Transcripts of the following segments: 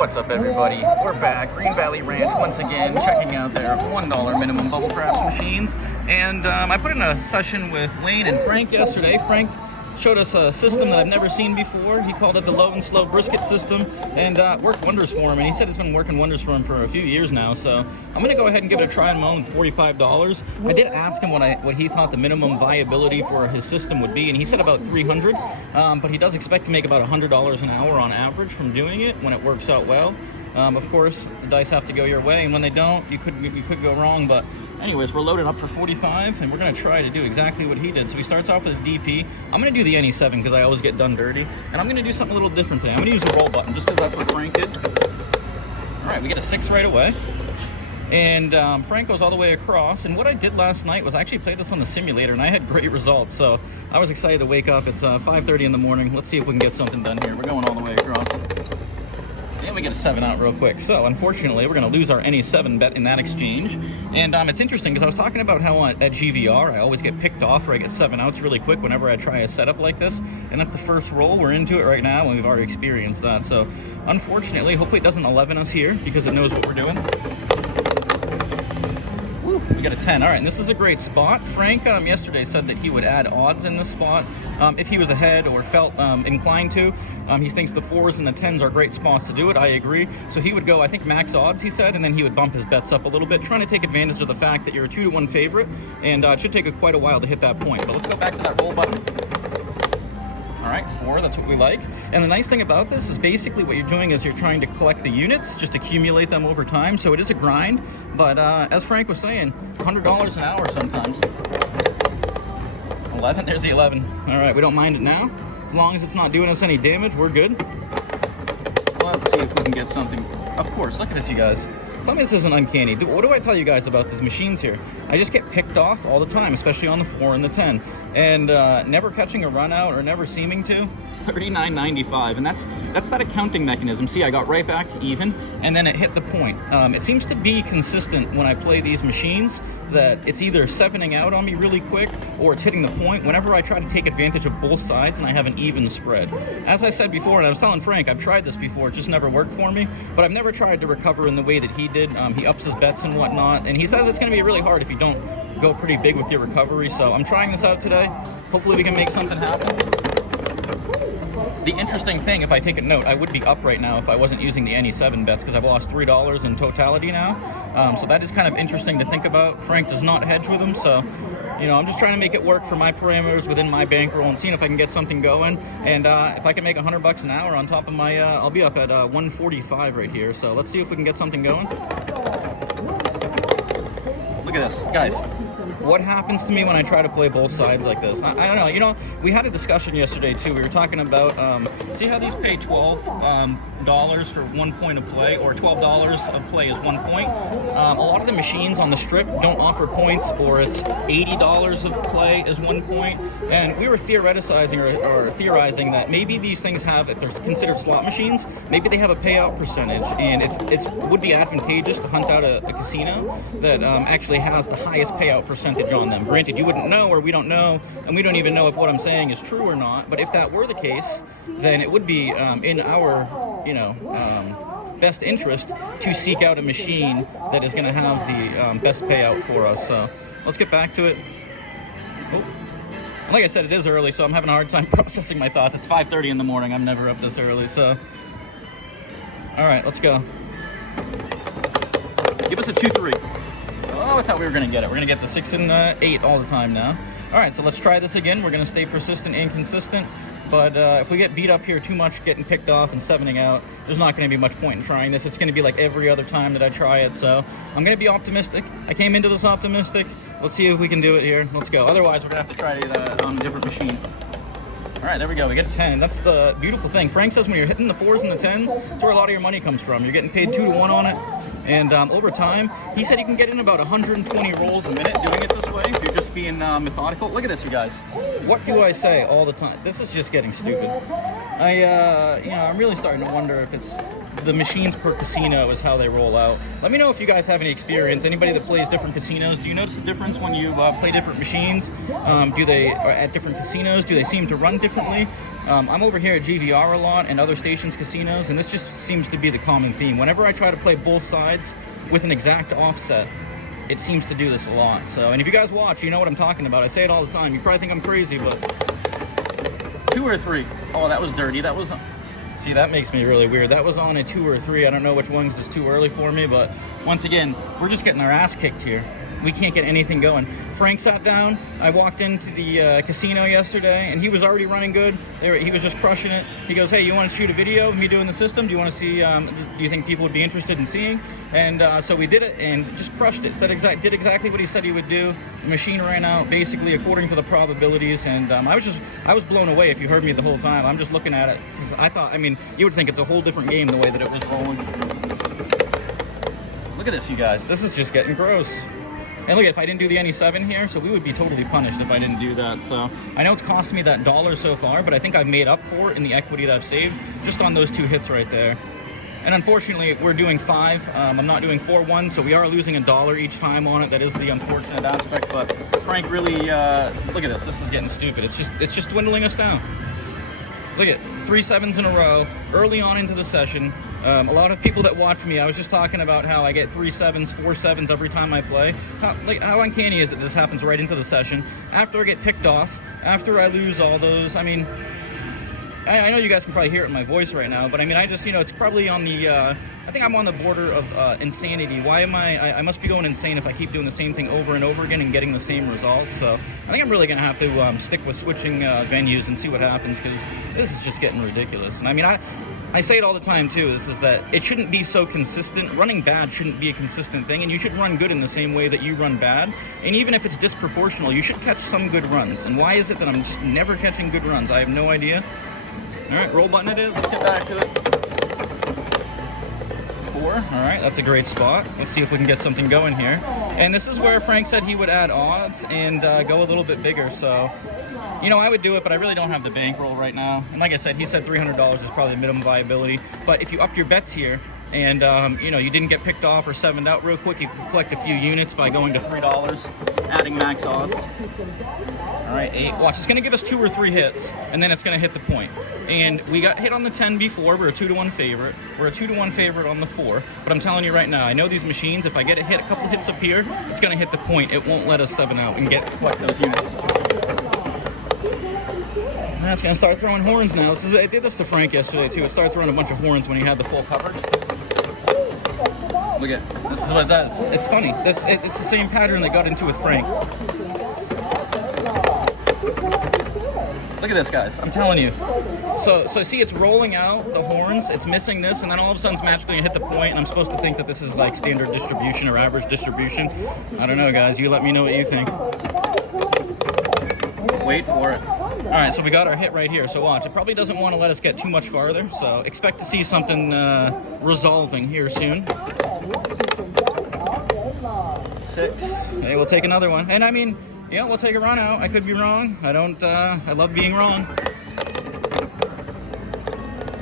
What's up, everybody? We're back, Green Valley Ranch once again, checking out their $1 minimum bubble craft machines. And I put in a session with Wayne and Frank yesterday. Frank showed us a system that I've never seen before. He called it the low and slow brisket system, and worked wonders for him. And he said it's been working wonders for him for a few years now. So I'm gonna go ahead and give it a try on my own with $45. I did ask him what he thought the minimum viability for his system would be, and he said about 300. But he does expect to make about $100 an hour on average from doing it when it works out well. Of course, the dice have to go your way, and when they don't, you could go wrong. But anyways, we're loaded up for 45, and we're gonna try to do exactly what he did. So he starts off with a DP. I'm gonna do the NE7 because I always get done dirty, and I'm gonna do something a little different today. I'm gonna use the roll button just because that's what Frank did. All right, we get a 6 right away, and Frank goes all the way across. And what I did last night was I actually played this on the simulator, and I had great results. So I was excited to wake up. It's 5:30 in the morning. Let's see if we can get something done here. We're going all the way across. And we get a 7 out real quick. So unfortunately, we're going to lose our NE7 bet in that exchange. And it's interesting because I was talking about how at GVR I always get picked off, or I get 7 outs really quick whenever I try a setup like this. And that's the first roll. We're into it right now, and we've already experienced that. So unfortunately, hopefully it doesn't 11 us here because it knows what we're doing. We got a 10. All right, and this is a great spot. Frank yesterday said that he would add odds in this spot if he was ahead or felt inclined to. He thinks the 4s and the 10s are great spots to do it. I agree. So he would go, I think, max odds, he said, and then he would bump his bets up a little bit, trying to take advantage of the fact that you're a 2-to-1 favorite, and it should take quite a while to hit that point. But let's go back to that roll button. All right, 4, that's what we like. And the nice thing about this is basically what you're doing is you're trying to collect the units, just accumulate them over time. So it is a grind, but as Frank was saying, $100 an hour sometimes. 11, there's the 11. All right, we don't mind it now. As long as it's not doing us any damage, we're good. Let's see if we can get something. Of course, look at this, you guys. Tell me this isn't uncanny. What do I tell you guys about these machines here? I just get picked off all the time, especially on the 4 and the 10. And never catching a run out or never seeming to. $39.95, and that's that accounting mechanism. See, I got right back to even, and then it hit the point. It seems to be consistent when I play these machines that it's either 7ing out on me really quick or it's hitting the point whenever I try to take advantage of both sides and I have an even spread. As I said before, and I was telling Frank, I've tried this before, it just never worked for me, but I've never tried to recover in the way that he did. He ups his bets and whatnot, and he says it's going to be really hard if you don't go pretty big with your recovery. So I'm trying this out today. Hopefully we can make something happen. The interesting thing, if I take a note, I would be up right now if I wasn't using the NE7 bets because I've lost $3 in totality now. So that is kind of interesting to think about. Frank does not hedge with them, so you know, I'm just trying to make it work for my parameters within my bankroll and seeing if I can get something going. And if I can make $100 an hour on top of my, I'll be up at 145 right here. So let's see if we can get something going. Look at this, guys. What happens to me when I try to play both sides like this? I don't know. You know, we had a discussion yesterday too. We were talking about, see how these pay $12 for 1 point of play, or $12 of play is 1 point. A lot of the machines on the strip don't offer points, or it's $80 of play is 1 point. And we were theoretizing or theorizing that maybe these things have, if they're considered slot machines, maybe they have a payout percentage, and it would be advantageous to hunt out a casino that actually has the highest payout percentage on them. Granted, you wouldn't know, or we don't know, and we don't even know if what I'm saying is true or not. But if that were the case, then it would be in our, you know, best interest to seek out a machine that is going to have the best payout for us. So let's get back to it. Oh. Like I said, it is early, so I'm having a hard time processing my thoughts. It's 5:30 in the morning. I'm never up this early, so all right, let's go. Give us a 2-3. Oh, I thought we were going to get it. We're going to get the 6 and 8 all the time now. All right, so let's try this again. We're going to stay persistent and consistent. But if we get beat up here too much, getting picked off and 7ing out, there's not going to be much point in trying this. It's going to be like every other time that I try it. So I'm going to be optimistic. I came into this optimistic. Let's see if we can do it here. Let's go. Otherwise, we're going to have to try it on a different machine. All right, there we go. We get a 10. That's the beautiful thing. Frank says when you're hitting the 4s and the 10s, that's where a lot of your money comes from. You're getting paid 2-to-1 on it. And over time, he said you can get in about 120 rolls a minute doing it this way if you're just being methodical. Look at this, you guys. What do I say all the time? This is just getting stupid. You know, I'm really starting to wonder if it's the machines per casino is how they roll out. Let me know if you guys have any experience. Anybody that plays different casinos, do you notice the difference when you play different machines? Do they, at different casinos, do they seem to run differently? I'm over here at GVR a lot and other stations, casinos, and this just seems to be the common theme. Whenever I try to play both sides with an exact offset, it seems to do this a lot. So, and if you guys watch, you know what I'm talking about. I say it all the time. You probably think I'm crazy, but 2 or 3. Oh, that was dirty. That was, see, that makes me really weird. That was on a 2 or 3. I don't know which one because it's too early for me, but once again, we're just getting our ass kicked here. We can't get anything going. Frank sat down. I walked into the casino yesterday, and he was already running good. He was just crushing it. He goes, hey, you want to shoot a video of me doing the system? Do you want to see, do you think people would be interested in seeing? And so we did it and just crushed it. Did exactly what he said he would do. The machine ran out basically according to the probabilities, and I was blown away. If you heard me the whole time, I'm just looking at it because I thought, I mean, you would think it's a whole different game the way that it was rolling. Look at this, you guys. This is just getting gross. And look, if I didn't do the NE7 here, so we would be totally punished if I didn't do that. So I know it's cost me that $1 so far, but I think I've made up for it in the equity that I've saved just on those 2 hits right there. And unfortunately, we're doing 5. I'm not doing 4-1, so we are losing $1 each time on it. That is the unfortunate aspect. But Frank really, look at this. This is getting stupid. It's just dwindling us down. Look at 3 7s in a row early on into the session. A lot of people that watch me, I was just talking about how I get 3 7s, 4 7s every time I play. How uncanny is it this happens right into the session after I get picked off, after I lose all those. I mean, I know you guys can probably hear it in my voice right now, but I mean, I just, you know, it's probably on the, I think I'm on the border of insanity. Why am I must be going insane if I keep doing the same thing over and over again and getting the same results. So I think I'm really going to have to stick with switching venues and see what happens, because this is just getting ridiculous. And I mean, I say it all the time too, is that it shouldn't be so consistent. Running bad shouldn't be a consistent thing, and you should run good in the same way that you run bad. And even if it's disproportional, you should catch some good runs. And why is it that I'm just never catching good runs? I have no idea. All right, roll button it is. Let's get back to it. 4. All right, that's a great spot. Let's see if we can get something going here. And this is where Frank said he would add odds and go a little bit bigger. So, you know, I would do it, but I really don't have the bankroll right now. And like I said, he said $300 is probably the minimum viability. But if you up your bets here and, you know, you didn't get picked off or 7'd out real quick, you can collect a few units by going to $3, adding max odds. All right, 8. Watch, it's going to give us 2 or 3 hits, and then it's going to hit the point. And we got hit on the 10 before. We're a 2-to-1 favorite. We're a 2-to-1 favorite on the 4. But I'm telling you right now, I know these machines, if I get a hit, a couple hits up here, it's going to hit the point. It won't let us 7 out and collect those units. That's going to start throwing horns now. I did this to Frank yesterday, too. It started throwing a bunch of horns when he had the full coverage. Look at this is what it does. It's funny. It's the same pattern that got into with Frank. Look at this, guys. I'm telling you. So see, it's rolling out the horns. It's missing this, and then all of a sudden it's magically going to hit the point, and I'm supposed to think that this is like standard distribution or average distribution. I don't know, guys. You let me know what you think. Wait for it. All right, so we got our hit right here. So watch. It probably doesn't want to let us get too much farther, so expect to see something resolving here soon. 6. Hey, we'll take another one. And I mean, yeah, we'll take a run out. I could be wrong. I love being wrong.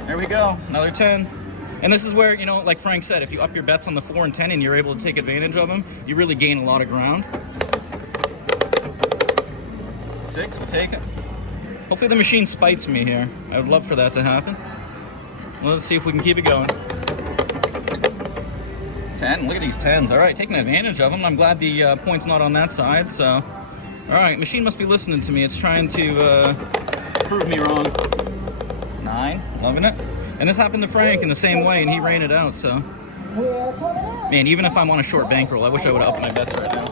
There we go. Another 10. And this is where, you know, like Frank said, if you up your bets on the 4 and 10 and you're able to take advantage of them, you really gain a lot of ground. 6, we'll take it. Hopefully the machine spites me here. I would love for that to happen. Well, let's see if we can keep it going. 10. Look at these 10s. All right, taking advantage of them. I'm glad the point's not on that side. So, all right, machine must be listening to me. It's trying to prove me wrong. 9. Loving it. And this happened to Frank in the same way, and he ran it out. So, man, even if I'm on a short bankroll, I wish I would have upped my bets right now.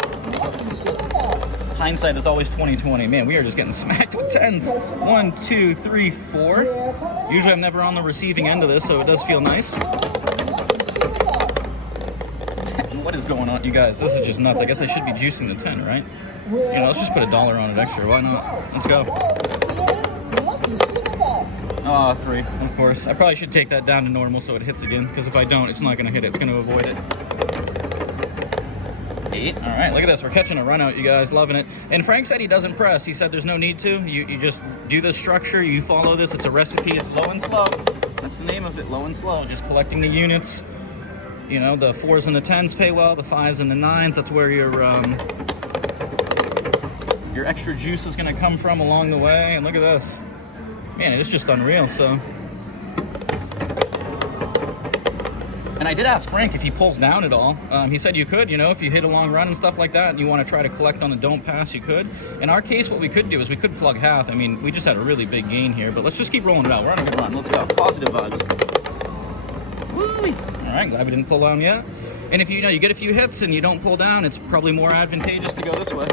Hindsight is always 20/20. Man, we are just getting smacked with 10s. 1, 2, 3, 4. Usually I'm never on the receiving end of this, so it does feel nice. 10. What is going on, you guys? This is just nuts. I guess I should be juicing the 10, right? You know, let's just put $1 on it extra. Why not? Let's go. Oh, 3, of course. I probably should take that down to normal so it hits again, because if I don't, it's not going to hit it. It's going to avoid it. 8. All right, look at this. We're catching a run out, you guys. Loving it. And Frank said he doesn't press. He said there's no need to. You just do the structure. You follow this. It's a recipe. It's low and slow. That's the name of it, low and slow. Just collecting the units. You know, the 4s and the 10s pay well. The 5s and the 9s, that's where your extra juice is going to come from along the way. And look at this. man, it's just unreal. So, and I did ask Frank if he pulls down at all. He said you could, you know, if you hit a long run and stuff like that and you want to try to collect on the don't pass, you could. In our case, what we could do is we could plug half. I mean, we just had a really big gain here, but let's just keep rolling it out. We're on a good run. Let's go. Positive vibes. Woo-wee. All right, glad we didn't pull down yet. And if you know you get a few hits and you don't pull down, it's probably more advantageous to go this way.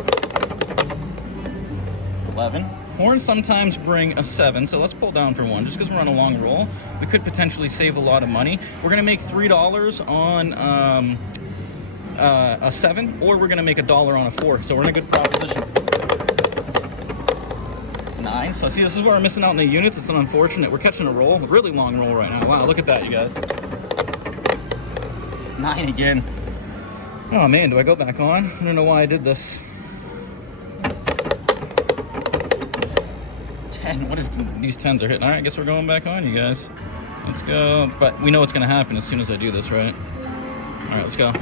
11. Horns sometimes bring a 7, so let's pull down for one. Just because we're on a long roll, we could potentially save a lot of money. We're going to make $3 on a 7, or we're going to make $1 on a 4. So we're in a good proposition. 9. So see, this is where we're missing out on the units. It's unfortunate. We're catching a roll, a really long roll right now. Wow, look at that, you guys. 9 again. Oh man, do I go back on? I don't know why I did this. 10. What is these 10s are hitting? All right, I guess we're going back on, you guys. Let's go. But we know what's going to happen as soon as I do this, right? All right, let's go.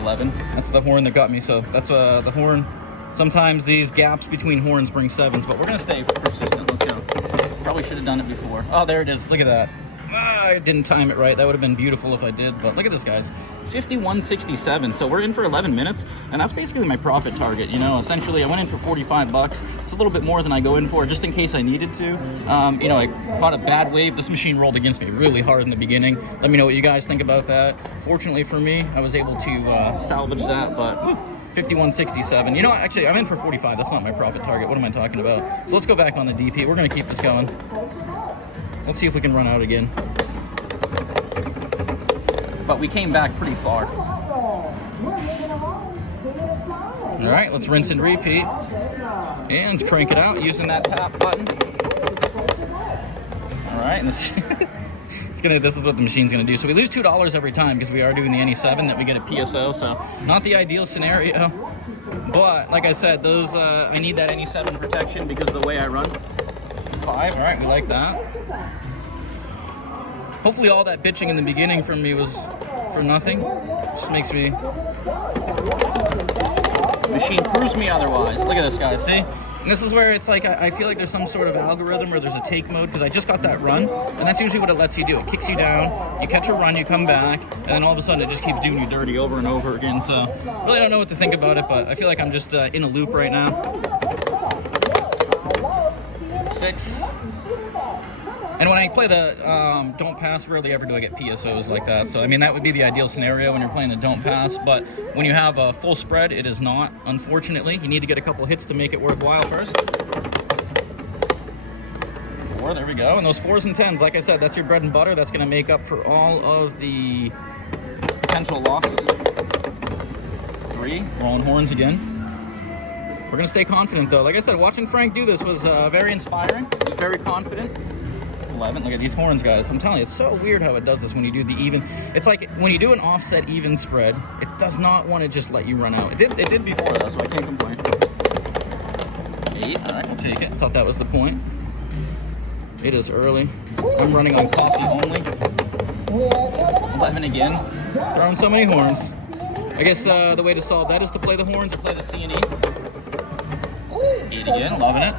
11. That's the horn that got me. So that's the horn. Sometimes these gaps between horns bring 7s, but we're going to stay persistent. Let's go. Probably should have done it before. Oh, there it is. Look at that. I didn't time it right. That would have been beautiful if I did, but look at this, guys. 51.67. So we're in for 11 minutes, and that's basically my profit target. You know, essentially I went in for 45 bucks. It's a little bit more than I go in for just in case I needed to. You know, I caught a bad wave. This machine rolled against me really hard in the beginning. Let me know what you guys think about that. Fortunately for me, I was able to salvage that, but 51.67. You know what? Actually, I'm in for 45. That's not my profit target. What am I talking about? So let's go back on the DP. We're going to keep this going. Let's see if we can run out again. But we came back pretty far. All right, let's rinse and repeat. And crank it out using that tap button. All right, and this is what the machine's gonna do. So we lose $2 every time because we are doing the NE7 that we get a PSO. So not the ideal scenario. But like I said, those I need that NE7 protection because of the way I run. 5. All right, we like that. Hopefully all that bitching in the beginning from me was for nothing. Just makes me... Machine proves me otherwise. Look at this, guys, see? And this is where it's like, I feel like there's some sort of algorithm or there's a take mode, because I just got that run, and that's usually what it lets you do. It kicks you down, you catch a run, you come back, and then all of a sudden it just keeps doing you dirty over and over again. So really don't know what to think about it, but I feel like I'm just in a loop right now. 6. And when I play the don't pass, rarely ever do I get PSOs like that. So, I mean, that would be the ideal scenario when you're playing the don't pass. But when you have a full spread, it is not, unfortunately. You need to get a couple hits to make it worthwhile first. 4, there we go. And those 4s and 10s, like I said, that's your bread and butter. That's going to make up for all of the potential losses. 3, rolling horns again. We're going to stay confident, though. Like I said, watching Frank do this was very inspiring. He was very confident. 11. Look at these horns, guys. I'm telling you, it's so weird how it does this when you do the even. It's like when you do an offset even spread, it does not want to just let you run out. It did before, though, so I can't complain. 8. All right, we'll take it. Thought that was the point. It is early. I'm running on coffee only. 11 again. Throwing so many horns. I guess the way to solve that is to play the horns or play the C&E. 8 again. Loving it.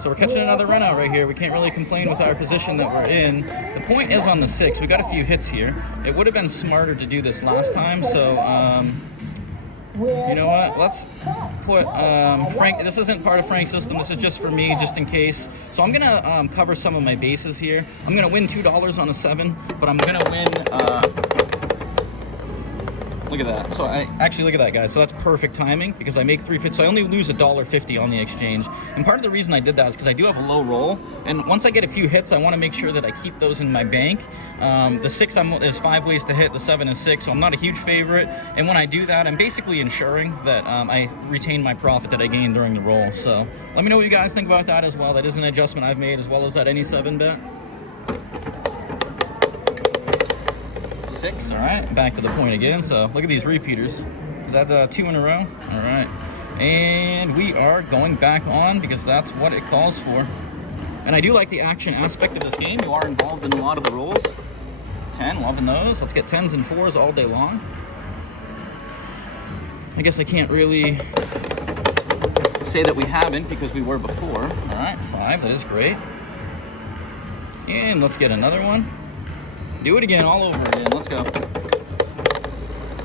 So we're catching another run out right here. We can't really complain with our position that we're in. The point is on the 6. We got a few hits here. It would have been smarter to do this last time. So, you know what? Let's put Frank. This isn't part of Frank's system. This is just for me, just in case. So I'm gonna cover some of my bases here. I'm gonna win $2 on a 7, but I'm gonna win. Look at that. So I actually look at that, guys. So that's perfect timing because I make 3 fits. So I only lose $1.50 on the exchange. And part of the reason I did that is because I do have a low roll. And once I get a few hits, I want to make sure that I keep those in my bank. The 6 is 5 ways to hit. The 7 is 6. So I'm not a huge favorite. And when I do that, I'm basically ensuring that I retain my profit that I gained during the roll. So let me know what you guys think about that as well. That is an adjustment I've made, as well as that NE7 bet. 6. All right, back to the point again. So look at these repeaters. Is that 2 in a row? All right, and we are going back on because that's what it calls for. And I do like the action aspect of this game. You are involved in a lot of the rolls. 10, loving those. Let's get 10s and 4s all day long. I guess I can't really say that we haven't because we were before. All right, 5, that is great. And let's get another one. Do it again, all over again. Let's go.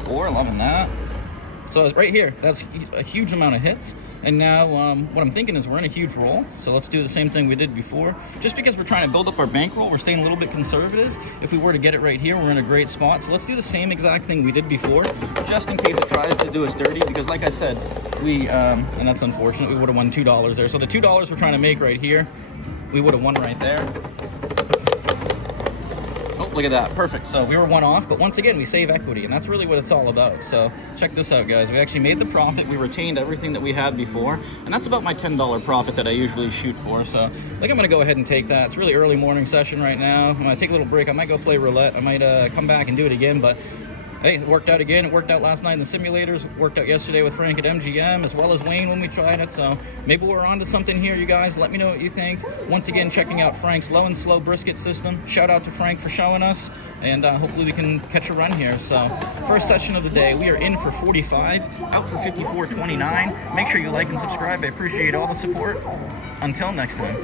4, loving that. So right here, that's a huge amount of hits. And now what I'm thinking is we're in a huge roll. So let's do the same thing we did before. Just because we're trying to build up our bankroll, we're staying a little bit conservative. If we were to get it right here, we're in a great spot. So let's do the same exact thing we did before, just in case it tries to do us dirty. Because like I said, and that's unfortunate, we would have won $2 there. So the $2 we're trying to make right here, we would have won right there. Oh, look at that. Perfect. So we were 1 off, but once again, we save equity, and that's really what it's all about. So check this out, guys. We actually made the profit. We retained everything that we had before, and that's about my $10 profit that I usually shoot for. So I think I'm going to go ahead and take that. It's really early morning session right now. I'm going to take a little break. I might go play roulette. I might come back and do it again, but hey, it worked out again. It worked out last night in the simulators. It worked out yesterday with Frank at MGM, as well as Wayne when we tried it. So maybe we're onto something here, you guys. Let me know what you think. Once again, checking out Frank's low and slow brisket system. Shout out to Frank for showing us, and hopefully we can catch a run here. So first session of the day, we are in for 45, out for 54.29. Make sure you like and subscribe. I appreciate all the support. Until next time.